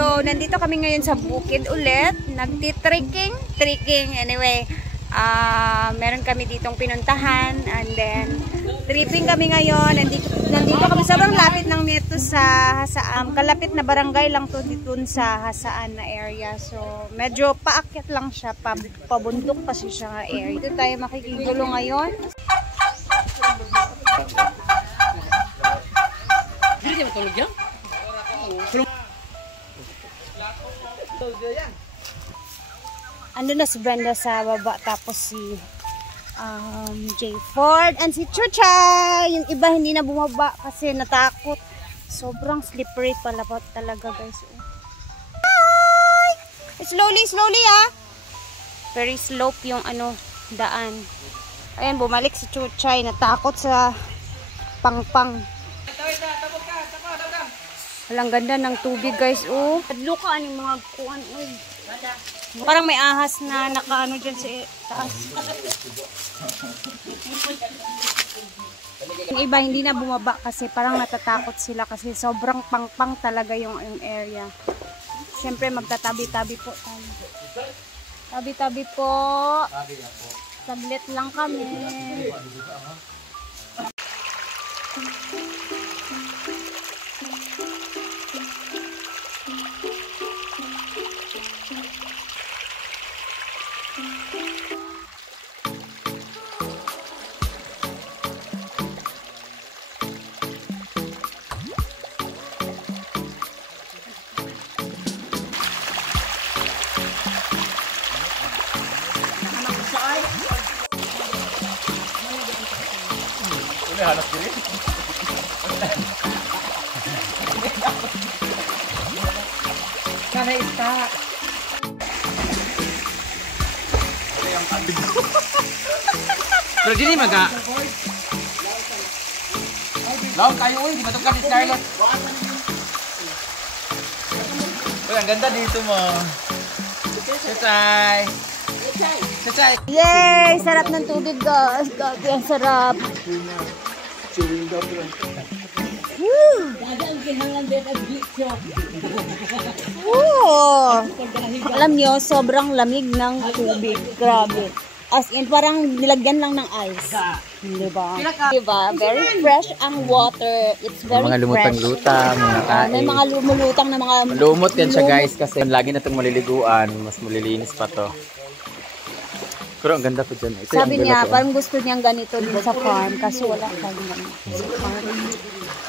So, nandito kami ngayon sa bukid ulit. Nagti-trekking. Anyway, meron kami ditong pinuntahan. And then, tripping kami ngayon. Nandito kami. Sobrang lapit lang nito sa Hasaan. Kalapit na barangay lang to dito sa Hasaan na area. So, medyo paakyat lang siya. Pabundok pa siya area. Dito tayo makikigulo ngayon. Hindi niya matulog yan? Ano na si Brenda sa baba, tapos si J. Ford and si Chucha. Yung iba hindi na bumaba kasi natakot. Sobrang slippery pala talaga, guys. Hi! Slowly ah. Very slope yung daan. Ayan, bumalik si Chuchay. Natakot sa pangpang. Walang ganda ng tubig, guys. Oh, adlukaan yung mga kuwan. Parang may ahas na nakaano dyan sa taas. Yung iba hindi na bumaba kasi parang natatakot sila kasi sobrang pangpang talaga yung area. Siyempre magtatabi-tabi po tayo. Tabi-tabi po. Saglit lang kami. Halos diri. Kana ista. Pero dili maga. Law kayo oy, di ba to ka ni Scarlett? Uy, ang ganda dito mo. Chay. Chay. Yay! Sarap ng tubig, guys. Grabe, ang sarap. Woo! Alam nyo, sobrang lamig ng tubig. Grabe. As in, parang nilagyan lang ng ice. Diba? Diba? Very fresh ang water. It's very mga lumutang-lutang, mga kain. May mga lumulutang na mga... Lumot yan siya, guys, kasi lagi na itong maliliguan. Mas malilinis pa to. Pero ang ganda po dyan. Ito sabi niya, parang gusto niyang ganito din sa farm kasi wala kami sa farm.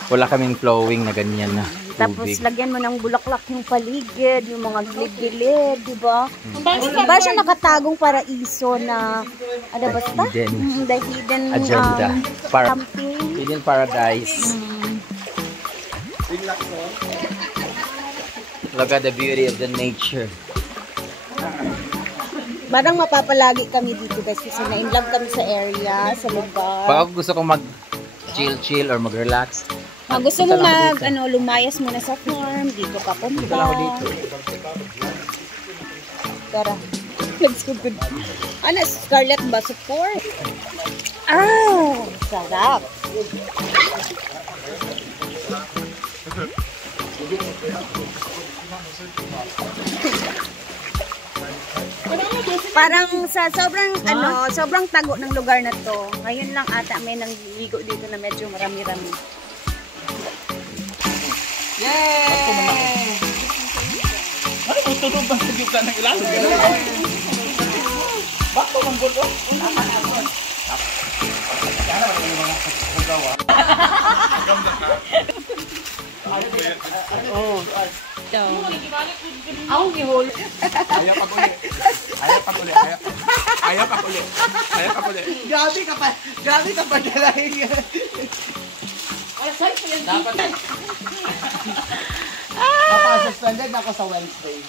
Wala kaming flowing na ganyan na tubig. Tapos lagyan mo ng bulaklak yung paligid, yung mga gilid-gilid, di ba? Ba siya nakatagong paraiso na, ano basta? The hidden agenda. Something. Hidden paradise. Look at the beauty of the nature. Parang mapapalagi kami dito guys kasi na-inlove kami sa area, sa lugar. Pag ako gusto kong mag-chill or mag-relax, gusto mo lumayas muna sa farm, dito ka punta. Dito lang ako dito. Tara, let's go good. Ano, Scarlett ba? Support? Ah, sarap. Parang sa sobrang tago ng lugar na to. Ngayon lang ata may nangligo dito na medyo marami-rami. Yay! Ano mo tunog ba sa gitna ng ilalim? Bakto ng gulo? Ako gihol. Ayaw pa uli. Gabi ka pa dalahin. Dapat suspended ako sa Wednesday.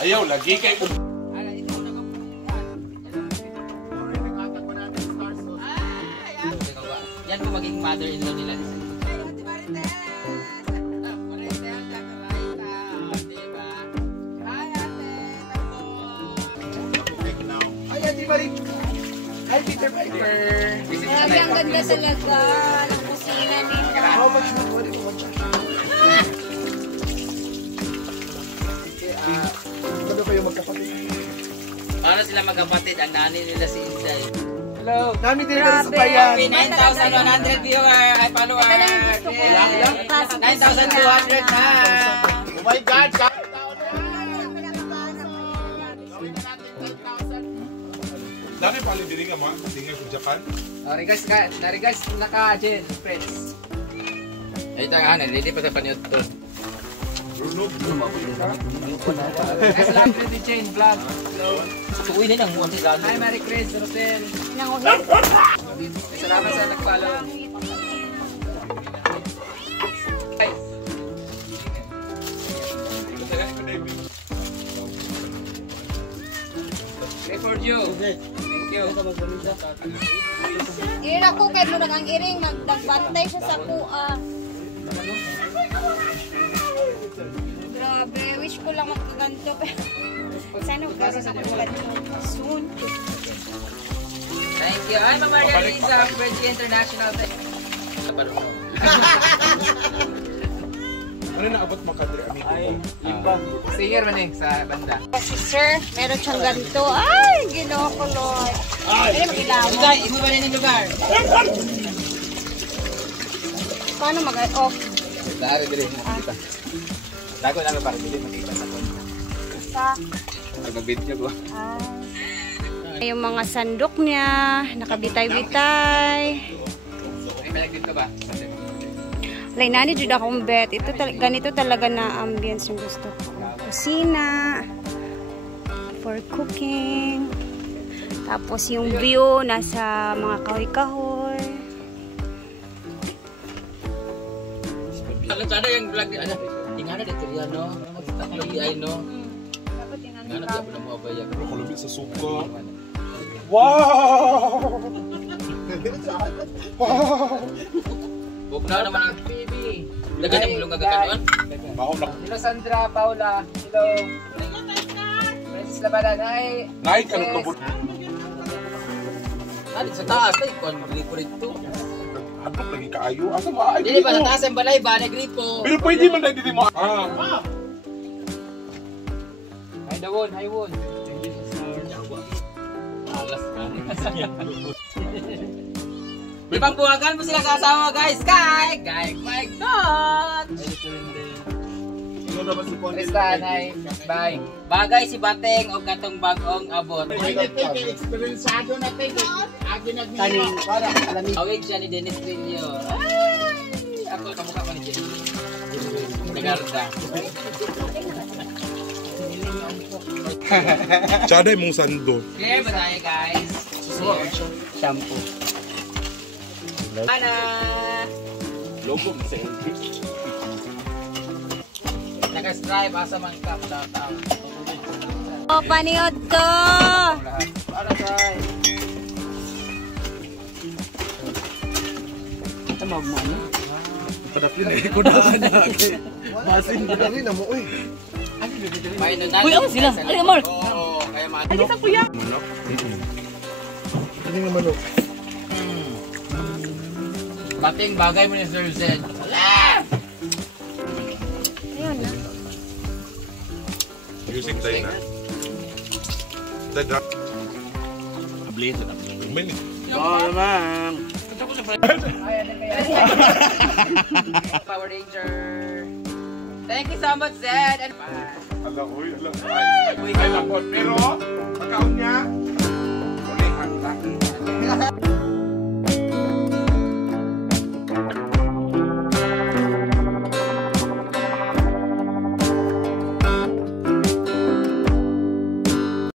Ayaw, lagi kay yan kung maging mother-in-law nila. Ay, Ate Marie. Hi, Peter Piper. Grabe, ang ganda talaga ng kusina nila. How much money? magkapatid, ang nanay nila si Inday. Hello! Nami din ka sa bayan. 9,100 viewer, ay follower! Ito lang yung gusto ko. 9,200 na! Oh my God! Dami pala din nga mo, tingin sa Japan. Narigas naka-Jen, friends. Ay, nga, nalili pa sa paniod to. Bruno. Guys, lang Pretty Chain Vlog. Hello. Uy, din ang muwan si Lalo. Hi, Marie Chris, Rosel. Nanguhit. Salamat sa nag-follow. Hi. Pray for you. Thank you. Irin ako kay mo ang iring nagbantay siya sa kuha. Grabe, wish ko lang magkaganto. Sana magkaroon ako ng ganito soon. Thank you. Hi, Mama Maria Lisa, Freddy International. Ano naabot mo kadre amigo ko? Singer man sa banda. Si sir, meron siyang ganito. Ay, ginoo ko, Lord. Ay, mag-ilaw. Guys, iba ba rin yung lugar? Paano mag-off? Dari diri kita. Dago na para dili makita sa kon. Sa Nag-video ko. yung mga sandok niya, nakabitay-bitay. Ay balik dito ba? Like, nani jud akong bet. Ito ganito talaga na ambience yung gusto ko. Kusina for cooking. Tapos yung view nasa mga kahoy-kahoy. Sana yung vlog ano, tingnan dito yan no. Taklo di ay no. Dapat tingnan Ngano ka. ba mo ba yan? Kulubit sa suka. Wow! Wow! Huwag na naman ang baby. Dagan ang bulong gagawin. Mahom na. Hello Sandra, Paula. Hello. Francis Labadan. Hi. Naik ka ng tubod. Nandito sa taas. Ay, kung gripo rito. Hadlok lagi kaayo. Asa ba? Ay, Dili ba sa taas ang balay ba? Nagripo. pero pwede man na dito mo. Hi, Dawon. Hi, Won. Di ba buwagan mo sila kasawa guys? Kay Mike Dot! Ano na ba si Connie? Tristan, hi. Bye. Bagay si Bateng o katong bagong abot. Experiensado na tayo. Kaning para alamin. Awig siya ni Dennis Trillo. Ay! Ako kamukha ko ni Dennis. Nagarda. Chaday mong sando. Clear ba tayo guys? Shampoo. Mana! Logo sa LP. Naka-stripe asa man ka tao. O, paniod ko! Para guys. Tamag mo ano? Padapin eh. Kudahan na. Masin ko rin na mo. Uy. Uy, ako sila. Ano Mark? Oo, kaya man. Ay, sa kuya! Ano yung manok? Bating bagay mo ni Sir Zed. Ayun na. Music tayo na. Dada. Blaze na. Minute. Oo naman. Power Ranger. Thank you so much, Zed. And Ala, uy, ala. Ay, napot. Pero, pagkaon niya,